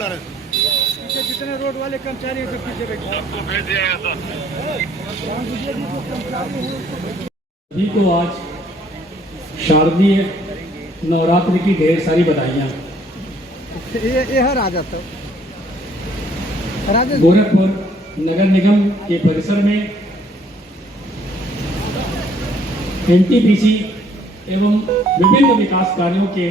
बुला रहे थे। जितने रोड वाले कर्मचारी हैं सब पीछे बैठे जी। तो आज शारदीय नवरात्रि की ढेर सारी बधाइयाँ। ये हर आ जाता गोरखपुर नगर निगम के परिसर में एनटीपीसी एवं विभिन्न विकास कार्यों के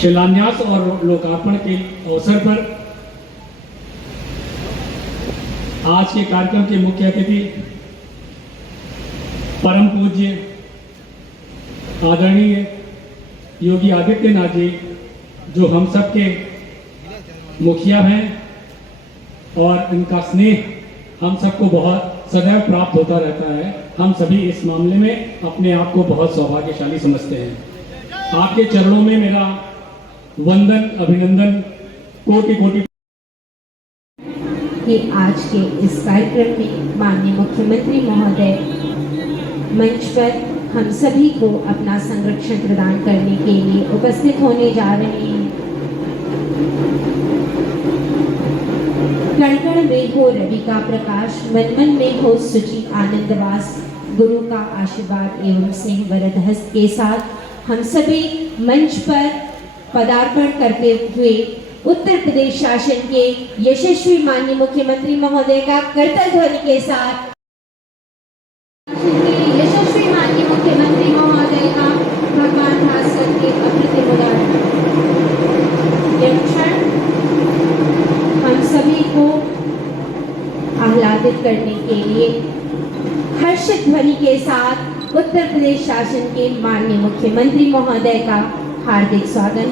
शिलान्यास और लोकार्पण के अवसर पर आज के कार्यक्रम के मुख्य अतिथि परम पूज्य आदरणीय योगी आदित्यनाथ जी, जो हम सबके मुखिया हैं और इनका स्नेह हम सबको बहुत सदैव प्राप्त होता रहता है। हम सभी इस मामले में अपने आप को बहुत सौभाग्यशाली समझते हैं। आपके चरणों में मेरा वंदन, अभिनंदन, कोटि कोटि। कि आज के इस कार्यक्रम में माननीय मुख्यमंत्री महोदय मंच पर हम सभी को अपना संरक्षण प्रदान करने के लिए उपस्थित होने जा रहे हैं। कण कण में हो रवि का प्रकाश, मन मन में हो सुचि आनंदवास। गुरु का आशीर्वाद एवं स्नेह वरद हस्त के साथ हम सभी मंच पर पदार्पण करते हुए उत्तर प्रदेश शासन के यशस्वी माननीय मुख्यमंत्री महोदय का करतल ध्वनि के साथ यशस्वी माननीय मुख्यमंत्री महोदय का भगवान भास्कर के अप्रतिम उदाहरण यह क्षण हम सभी को आह्लादित करने के लिए हर्षित ध्वनि के साथ उत्तर प्रदेश शासन के माननीय मुख्यमंत्री महोदय का हार्दिक स्वागत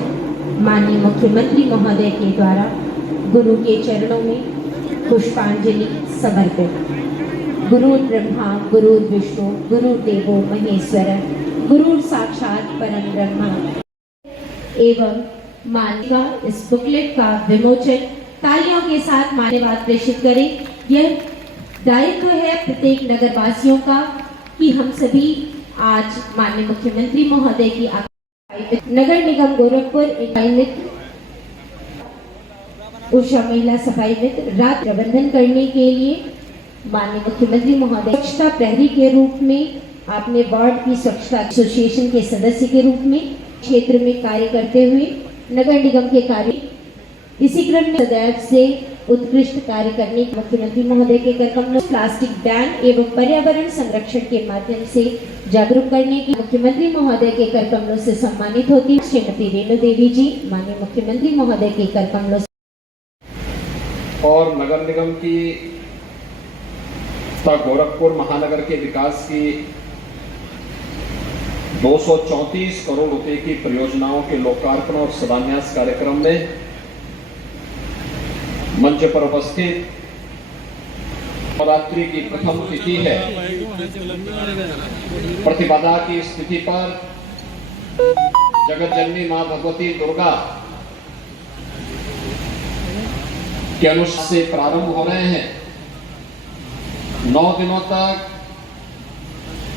माननीय मुख्यमंत्री महोदय के द्वारा गुरु के चरणों में पुष्पांजलि समर्पित। गुरु ब्रह्मा गुरु विष्णु गुरु देवो महेश्वर गुरु साक्षात परम ब्रह्मा। एवं मान्यता इस बुकलेट का विमोचन तालियों के साथ मान्यवाद प्रेषित करें। यह दायित्व है प्रत्येक नगरवासियों का कि हम सभी आज माननीय मुख्यमंत्री महोदय की नगर निगम गोरखपुर उषा महिला सफाई मित्र रात प्रबंधन करने के लिए माननीय मुख्यमंत्री महोदय स्वच्छता प्रहरी के रूप में आपने वार्ड की स्वच्छता एसोसिएशन के सदस्य के रूप में क्षेत्र में कार्य करते हुए नगर निगम के कार्य इसी क्रम में सदैव से उत्कृष्ट कार्य करने मुख्यमंत्री महोदय के कार्यक्रम प्लास्टिक बैन एवं पर्यावरण संरक्षण के माध्यम से जागरूक करने की मुख्यमंत्री महोदय के कार्यक्रमों से सम्मानित होती श्रीमती रेणु देवी जी माननीय मुख्यमंत्री महोदय के कार्यक्रमों और नगर निगम की गोरखपुर महानगर के विकास की 234 करोड़ रुपए की परियोजनाओं के लोकार्पण और शिलान्यास कार्यक्रम में मंच पर उपस्थित नवरात्रि की प्रथम तिथि है। प्रतिपदा की स्थिति पर जगत जननी मां भगवती दुर्गा के अनुसार से प्रारंभ हो रहे हैं। 9 दिनों तक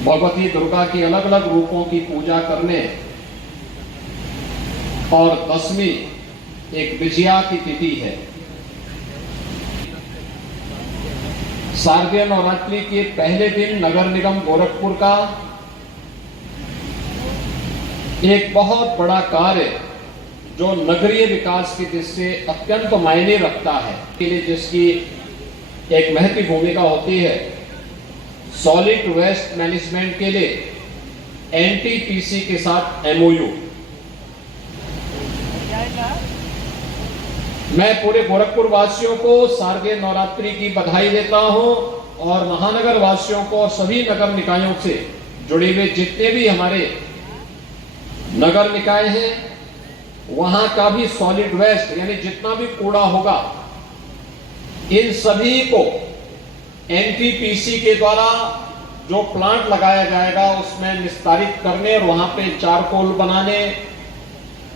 भगवती दुर्गा की अलग अलग रूपों की पूजा करने और 10वीं एक विजया की तिथि है। शारदीय नवरात्रि के पहले दिन नगर निगम गोरखपुर का एक बहुत बड़ा कार्य जो नगरीय विकास की दृष्टि से अत्यंत मायने रखता है के लिए जिसकी एक महत्वपूर्ण भूमिका होती है, सॉलिड वेस्ट मैनेजमेंट के लिए एनटीपीसी के साथ एमओयू। मैं पूरे गोरखपुर वासियों को शारदीय नवरात्रि की बधाई देता हूं और महानगर वासियों को और सभी नगर निकायों से जुड़े हुए जितने भी हमारे नगर निकाय हैं वहां का भी सॉलिड वेस्ट यानी जितना भी कूड़ा होगा इन सभी को एनटीपीसी के द्वारा जो प्लांट लगाया जाएगा उसमें निस्तारित करने और वहां पे चारकोल बनाने,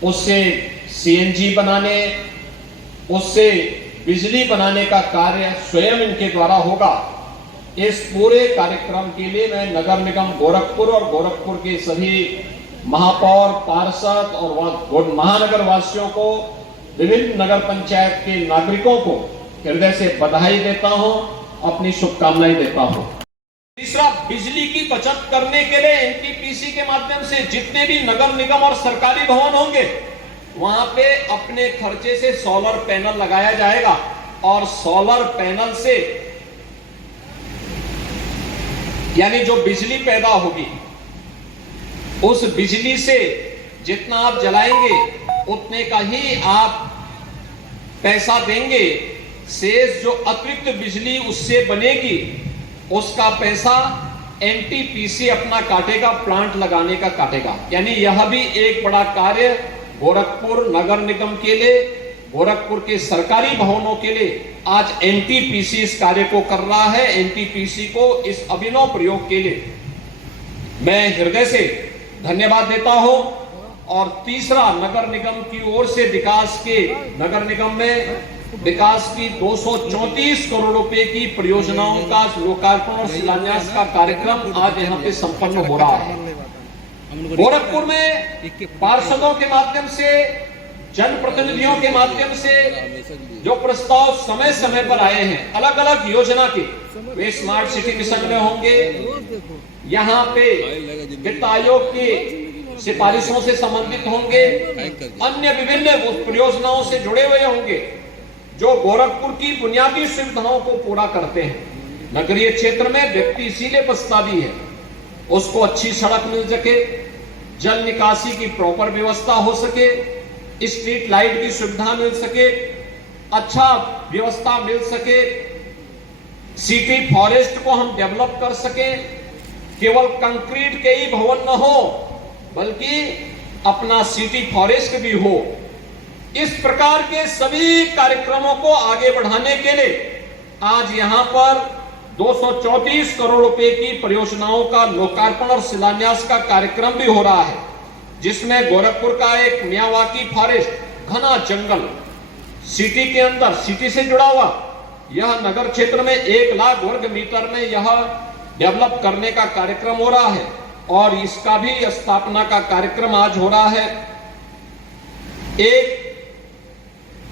उससे सीएनजी बनाने, उससे बिजली बनाने का कार्य स्वयं इनके द्वारा होगा। इस पूरे कार्यक्रम के लिए मैं नगर निगम गोरखपुर और गोरखपुर के सभी महापौर, पार्षद और महानगर वासियों को विभिन्न नगर पंचायत के नागरिकों को हृदय से बधाई देता हूं, अपनी शुभकामनाएं देता हूं। तीसरा, बिजली की बचत करने के लिए एनटीपीसी के माध्यम से जितने भी नगर निगम और सरकारी भवन होंगे वहां पे अपने खर्चे से सोलर पैनल लगाया जाएगा और सोलर पैनल से यानी जो बिजली पैदा होगी उस बिजली से जितना आप जलाएंगे उतने का ही आप पैसा देंगे। शेष जो अतिरिक्त बिजली उससे बनेगी उसका पैसा एनटीपीसी अपना काटेगा, प्लांट लगाने का काटेगा। यानी यह भी एक बड़ा कार्य गोरखपुर नगर निगम के लिए, गोरखपुर के सरकारी भवनों के लिए आज एनटीपीसी इस कार्य को कर रहा है। एनटीपीसी को इस अभिनव प्रयोग के लिए मैं हृदय से धन्यवाद देता हूं। और तीसरा, नगर निगम की ओर से विकास के, नगर निगम में विकास की 234 करोड़ रुपए की परियोजनाओं का लोकार्पण और शिलान्यास का कार्यक्रम आज यहाँ पे संपन्न हो रहा है। गोरखपुर में पार्षदों के माध्यम से, जनप्रतिनिधियों के माध्यम से जो प्रस्ताव समय समय पर आए हैं अलग अलग योजना के, वे स्मार्ट सिटी मिशन में होंगे, यहाँ पे वित्त आयोग की सिफारिशों से संबंधित होंगे, अन्य विभिन्न परियोजनाओं से जुड़े हुए होंगे जो गोरखपुर की बुनियादी सुविधाओं को पूरा करते हैं। नगरीय क्षेत्र में व्यक्ति इसीलिए बसता भी है, उसको अच्छी सड़क मिल सके, जल निकासी की प्रॉपर व्यवस्था हो सके, स्ट्रीट लाइट की सुविधा मिल सके, अच्छा व्यवस्था मिल सके, सिटी फॉरेस्ट को हम डेवलप कर सके, केवल कंक्रीट के ही भवन न हो बल्कि अपना सिटी फॉरेस्ट भी हो। इस प्रकार के सभी कार्यक्रमों को आगे बढ़ाने के लिए आज यहां पर 234 करोड़ रुपए की परियोजनाओं का लोकार्पण और शिलान्यास का कार्यक्रम भी हो रहा है, जिसमें गोरखपुर का एक मियावाकी फॉरेस्ट, घना जंगल सिटी के अंदर, सिटी से जुड़ा हुआ यह नगर क्षेत्र में 1 लाख वर्ग मीटर में यह डेवलप करने का कार्यक्रम हो रहा है और इसका भी स्थापना का कार्यक्रम आज हो रहा है। एक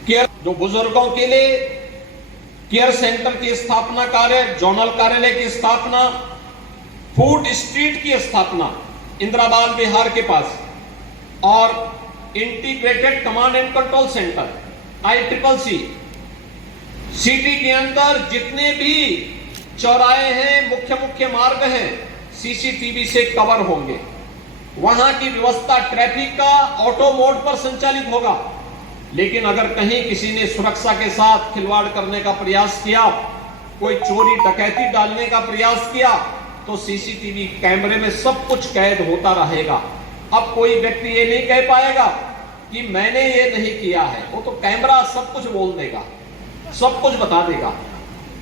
केयर, जो बुजुर्गों के लिए केयर सेंटर की स्थापना कार्य, जोनल कार्यालय की स्थापना, फूड स्ट्रीट की स्थापना इंदिराबाद बिहार के पास और integrated command and control centre ICCC, city के अंदर जितने भी चौराहे हैं, मुख्य मुख्य मार्ग हैं, सीसीटीवी से कवर होंगे। वहां की व्यवस्था ट्रैफिक का ऑटो मोड पर संचालित होगा, लेकिन अगर कहीं किसी ने सुरक्षा के साथ खिलवाड़ करने का प्रयास किया, कोई चोरी डकैती डालने का प्रयास किया, तो सीसीटीवी कैमरे में सब कुछ कैद होता रहेगा। अब कोई व्यक्ति ये नहीं कह पाएगा कि मैंने ये नहीं किया है, वो तो कैमरा सब कुछ बोल देगा, सब कुछ बता देगा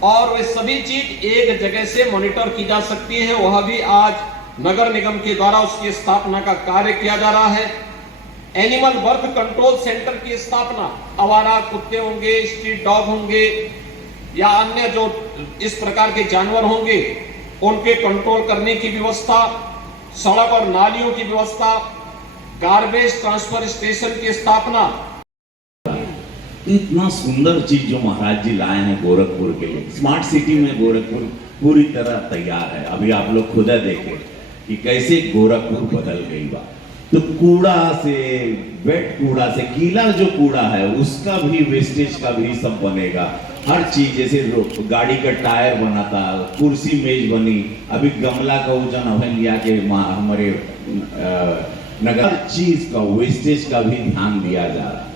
और वे सभी चीज एक जगह से मॉनिटर की जा सकती है। वह भी आज नगर निगम के द्वारा उसकी स्थापना का कार्य किया जा रहा है। एनिमल बर्थ कंट्रोल सेंटर की स्थापना, आवारा कुत्ते होंगे, स्ट्रीट डॉग होंगे या अन्य जो इस प्रकार के जानवर होंगे उनके कंट्रोल करने की व्यवस्था, सड़क और नालियों की व्यवस्था, गार्बेज ट्रांसफर स्टेशन की स्थापना। इतना सुंदर चीज जो महाराज जी लाए हैं गोरखपुर के लिए। स्मार्ट सिटी में गोरखपुर पूरी तरह तैयार है। अभी आप लोग खुद देखें कि कैसे गोरखपुर बदल गई बा। तो कूड़ा से, वेट कूड़ा से, गीला जो कूड़ा है उसका भी, वेस्टेज का भी सब बनेगा। हर चीज, जैसे गाड़ी का टायर बना था, कुर्सी मेज बनी, अभी गमला का वजन हमें लिया के हमारे नगर, हर चीज का वेस्टेज का भी ध्यान दिया जा रहा है।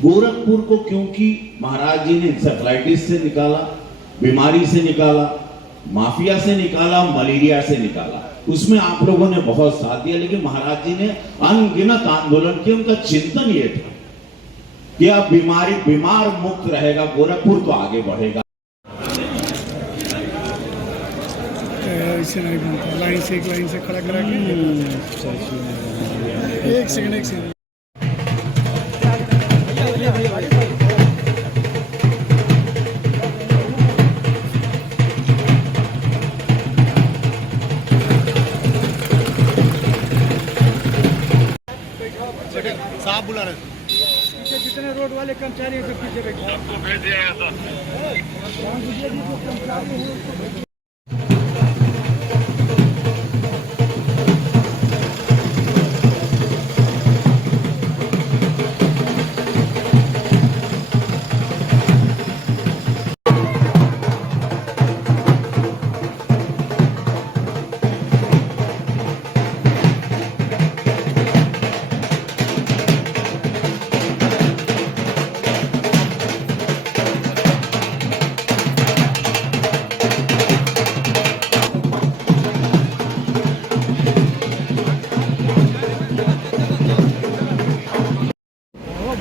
गोरखपुर को क्योंकि महाराज जी ने इंसेफ्लाइटिस से निकाला, बीमारी से निकाला, माफिया से निकाला, मलेरिया से निकाला, उसमें आप लोगों ने बहुत साथ दिया। लेकिन महाराज जी ने अनगिनत आंदोलन किए। उनका चिंतन ये था कि अब बीमार मुक्त रहेगा गोरखपुर तो आगे बढ़ेगा। ऐसे नहीं बनता, लाइन से एक लाइन से खड़ा करा के एक सेकंड साहब बुला रहे। जितने रोड वाले कर्मचारी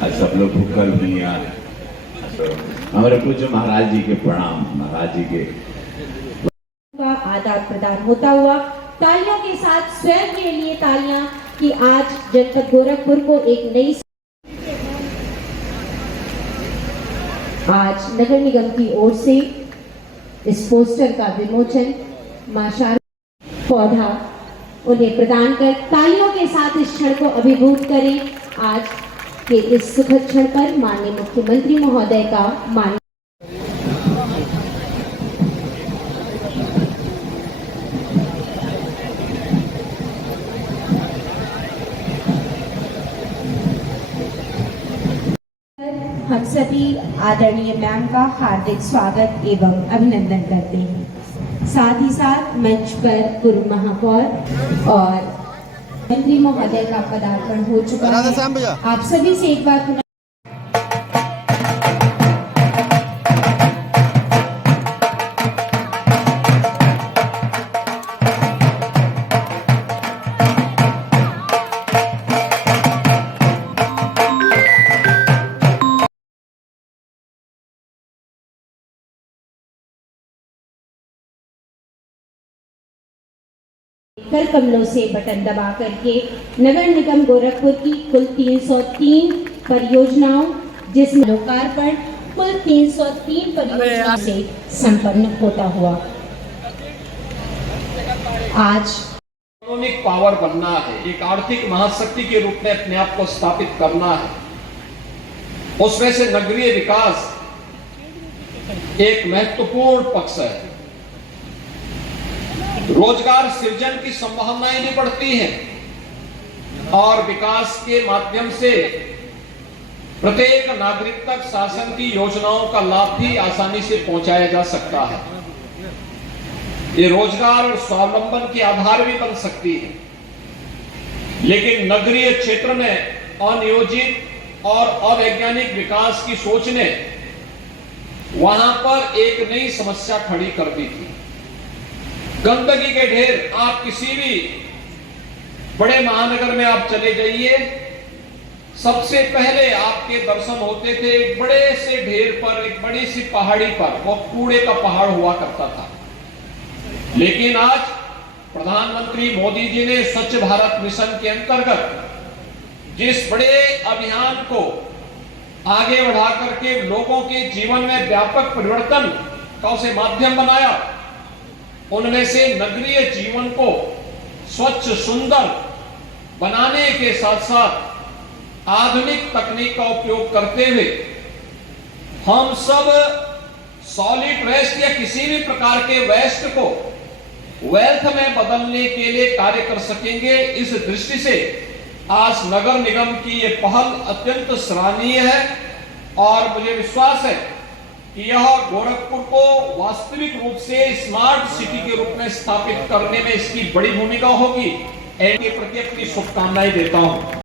आज सब लोग भूखल भी यार हमारे पूज्य महाराज जी के प्रणाम। महाराज जी के का आदान प्रदान होता हुआ तालियों के साथ स्वयं के लिए तालियां कि आज जनपद गोरखपुर को एक नई आज नगर निगम की ओर से इस पोस्टर का विमोचन मां शारदा पौधा उन्हें प्रदान कर तालियों के साथ इस क्षण को अभिभूत करें। आज के इस सुखद क्षण पर माननीय मुख्यमंत्री महोदय का मान हम सभी आदरणीय मैम का हार्दिक स्वागत एवं अभिनंदन करते हैं। साथ ही साथ मंच पर पूर्व महापौर और मंत्री महोदय का पदार्पण हो चुका है। आप सभी से एक बार पुनः कर कमलों से बटन दबा करके नगर निगम गोरखपुर की कुल 303 परियोजनाओं जिसमें लोकार्पण कुल 303 परियोजनाओं से संपन्न होता हुआ आज इकोनॉमिक पावर बनना है, एक आर्थिक महाशक्ति के रूप में अपने आप को स्थापित करना है। उसमें से नगरीय विकास एक महत्वपूर्ण पक्ष है। रोजगार सृजन की संभावनाएं भी बढ़ती हैं और विकास के माध्यम से प्रत्येक नागरिक तक शासन की योजनाओं का लाभ भी आसानी से पहुंचाया जा सकता है। ये रोजगार और स्वावलंबन के आधार भी बन सकती है। लेकिन नगरीय क्षेत्र में अनियोजित और अवैज्ञानिक विकास की सोच ने वहां पर एक नई समस्या खड़ी कर दी थी। गंदगी के ढेर, आप किसी भी बड़े महानगर में आप चले जाइए, सबसे पहले आपके दर्शन होते थे एक बड़े से ढेर पर, एक बड़ी सी पहाड़ी पर, वो कूड़े का पहाड़ हुआ करता था। लेकिन आज प्रधानमंत्री मोदी जी ने स्वच्छ भारत मिशन के अंतर्गत जिस बड़े अभियान को आगे बढ़ा करके लोगों के जीवन में व्यापक परिवर्तन का उसे माध्यम बनाया, उनमें से नगरीय जीवन को स्वच्छ सुंदर बनाने के साथ साथ आधुनिक तकनीक का उपयोग करते हुए हम सब सॉलिड वेस्ट या किसी भी प्रकार के वेस्ट को वेल्थ में बदलने के लिए कार्य कर सकेंगे। इस दृष्टि से आज नगर निगम की ये पहल अत्यंत सराहनीय है और मुझे विश्वास है कि यह गोरखपुर को वास्तविक रूप से स्मार्ट सिटी के रूप में स्थापित करने में इसकी बड़ी भूमिका होगी। एनडीए के प्रति अपनी शुभकामनाएं देता हूं।